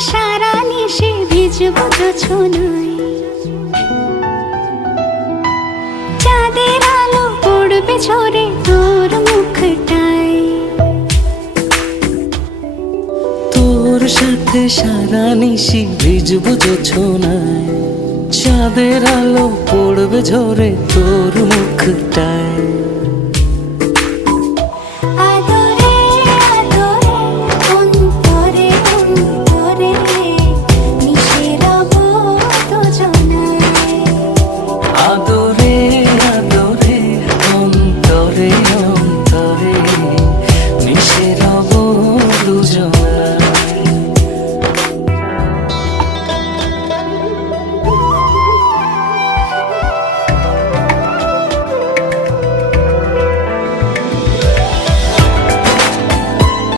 সারা নিশে ভিজবো জোছনায়। চাঁদের আলো পড়বে ঝরে তোর মুখটায়। তোর সাথে সারা নিশি ভিজবো জোছনায়। চাঁদের আলো পড়বে ঝরে তোর মুখটায়।